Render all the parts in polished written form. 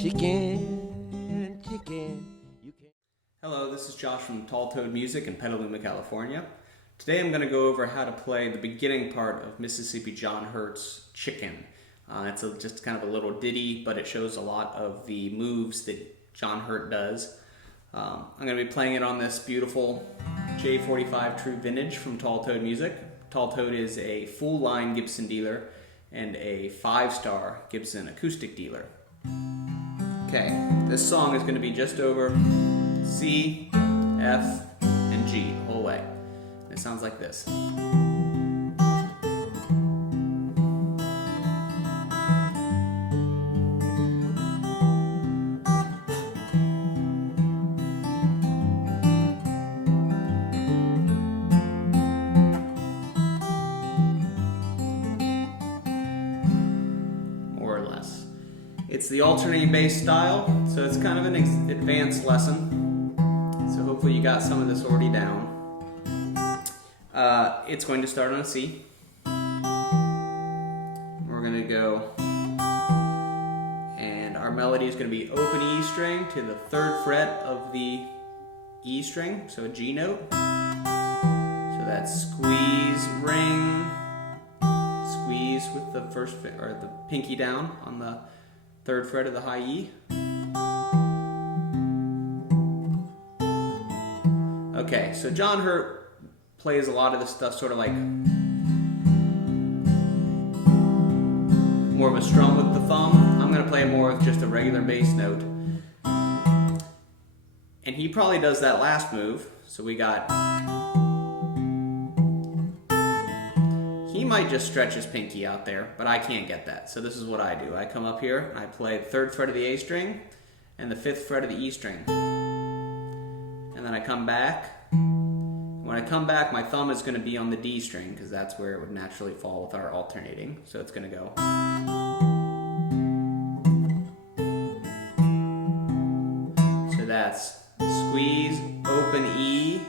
Chicken, chicken. You can. Hello, this is Josh from Tall Toad Music in Petaluma, California. Today I'm going to go over how to play the beginning part of Mississippi John Hurt's Chicken. It's just kind of a little ditty, but it shows a lot of the moves that John Hurt does. I'm going to be playing it on this beautiful J45 True Vintage from Tall Toad Music. Tall Toad is a full-line Gibson dealer and a 5-star Gibson acoustic dealer. Okay, this song is going to be just over C, F, and G the whole way. It sounds like this. More or less. It's the alternating bass style, so it's kind of an advanced lesson. So hopefully you got some of this already down. It's going to start on a C. We're going to go, and our melody is going to be open E string to the 3rd fret of the E string, so a G note. So that's squeeze, ring, squeeze with the first or the pinky down on the 3rd fret of the high E. Okay, so John Hurt plays a lot of this stuff sort of like more of a strum with the thumb. I'm going to play more with just a regular bass note. And he probably does that last move. So we got... He might just stretch his pinky out there, but I can't get that. So this is what I do. I come up here and I play the 3rd fret of the A string and the 5th fret of the E string. And then I come back. When I come back, my thumb is going to be on the D string because that's where it would naturally fall with our alternating. So it's going to go. So that's squeeze, open E,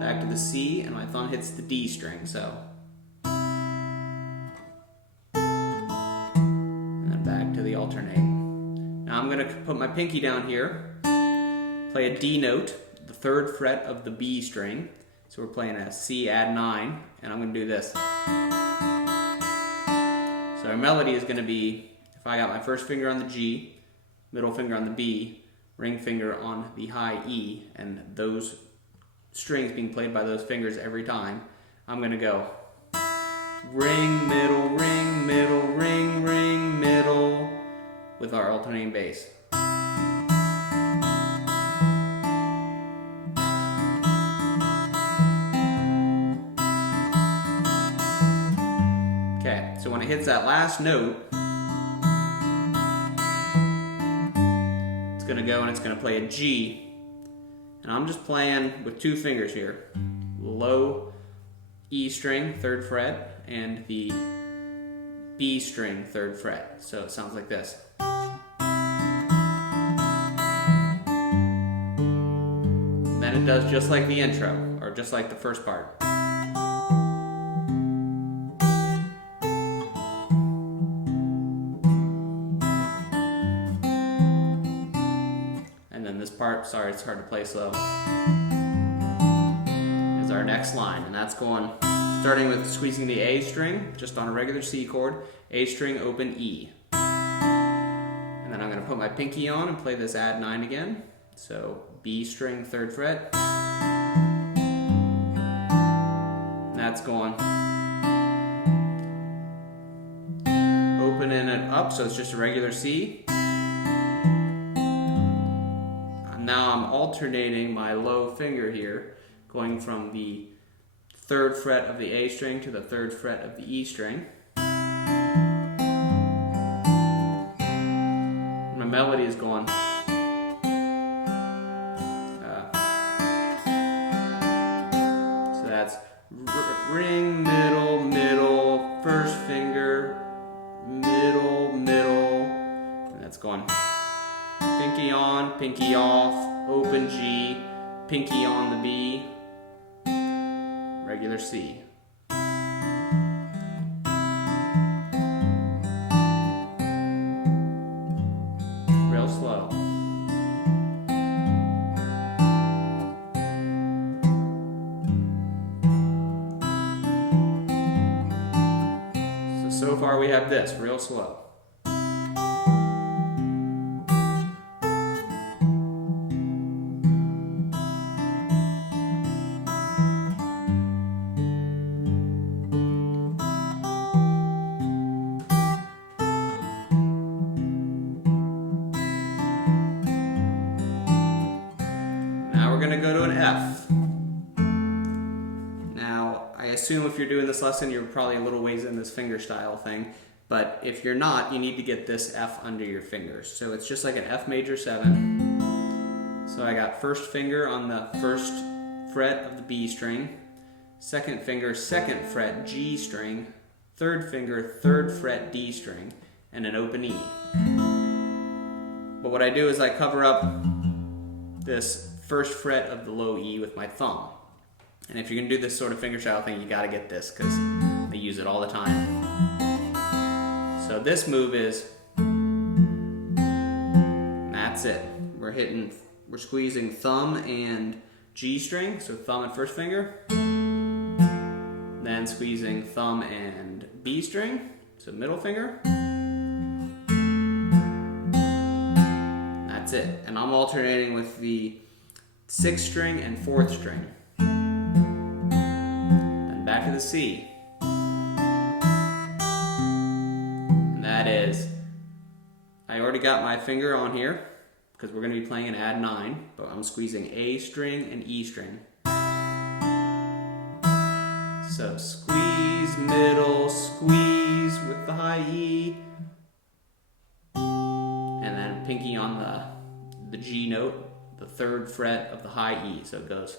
back to the C, and my thumb hits the D string. So. And then back to the alternating. Now I'm going to put my pinky down here, play a D note, the 3rd fret of the B string. So we're playing a C add 9, and I'm going to do this. So our melody is going to be, if I got my first finger on the G, middle finger on the B, ring finger on the high E, and those strings being played by those fingers every time, I'm going to go ring, middle, ring, middle, ring, ring, middle, with our alternating bass. Okay, so when it hits that last note, it's going to go and it's going to play a G. And I'm just playing with 2 fingers here. Low E string, 3rd fret, and the B string, 3rd fret. So it sounds like this. Then it does just like the intro, or just like the first part. And then this part, sorry, it's hard to play slow, is our next line. And that's going, starting with squeezing the A string, just on a regular C chord, A string, open E. And then I'm going to put my pinky on and play this add 9 again. So B string, 3rd fret. And that's going, opening it up, so it's just a regular C. Now I'm alternating my low finger here, going from the 3rd fret of the A string to the 3rd fret of the E string. My melody is going. So that's ring, middle, middle, 1st finger, middle, middle, and that's going. Pinky on, pinky off, open G, pinky on the B, regular C. so far we have this, real slow. Now we're going to go to an F. Now, I assume if you're doing this lesson, you're probably a little ways in this finger style thing, but if you're not, you need to get this F under your fingers. So it's just like an F major 7. So I got first finger on the first fret of the B string, second finger, second fret G string, third finger, third fret D string, and an open E. But what I do is I cover up this first fret of the low E with my thumb. And if you're going to do this sort of fingerstyle thing, you got to get this because they use it all the time. So this move is, that's it. We're squeezing thumb and G string, so thumb and first finger. Then squeezing thumb and B string, so middle finger. That's it. And I'm alternating with the 6th string and 4th string. Then back to the C. And that is, I already got my finger on here because we're going to be playing an add 9, but I'm squeezing A string and E string. So squeeze, middle, squeeze with the high E, and then pinky on the G note, the 3rd fret of the high E, so it goes.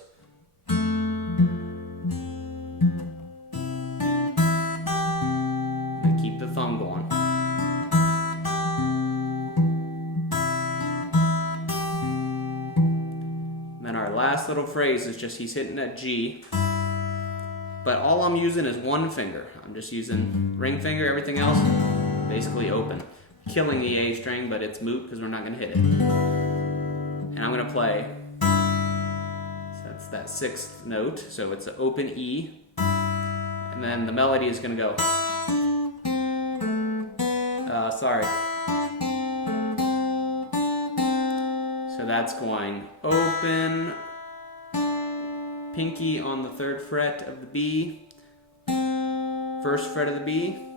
And keep the thumb going. And then our last little phrase is just he's hitting that G, but all I'm using is one finger. I'm just using ring finger, everything else basically open. Killing the A string, but it's moot because we're not going to hit it. And I'm going to play, so that's that 6th note, so it's an open E, and then the melody is going to go, so that's going open, pinky on the 3rd fret of the B, 1st fret of the B,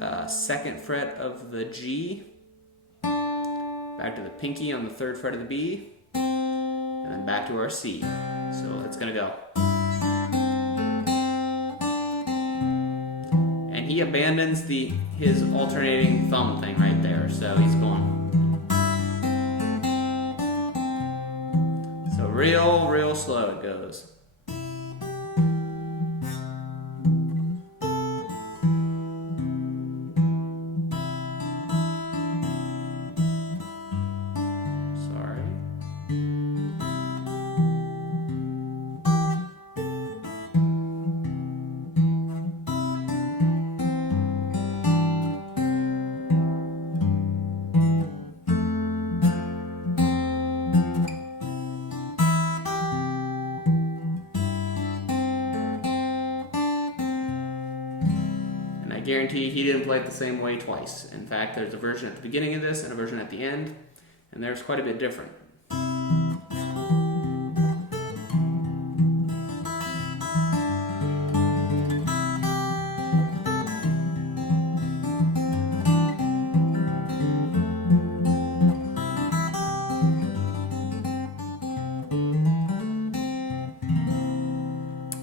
2nd fret of the G, back to the pinky on the 3rd fret of the B, and then back to our C. So it's gonna go. And he abandons his alternating thumb thing right there, so he's going. So real slow it goes. I guarantee he didn't play it the same way twice. In fact, there's a version at the beginning of this and a version at the end, and there's quite a bit different.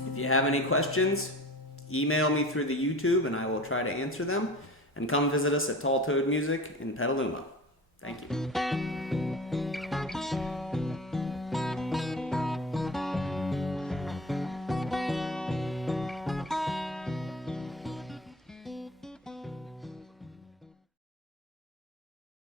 If you have any questions, email me through the YouTube and I will try to answer them. And come visit us at Tall Toad Music in Petaluma. Thank you.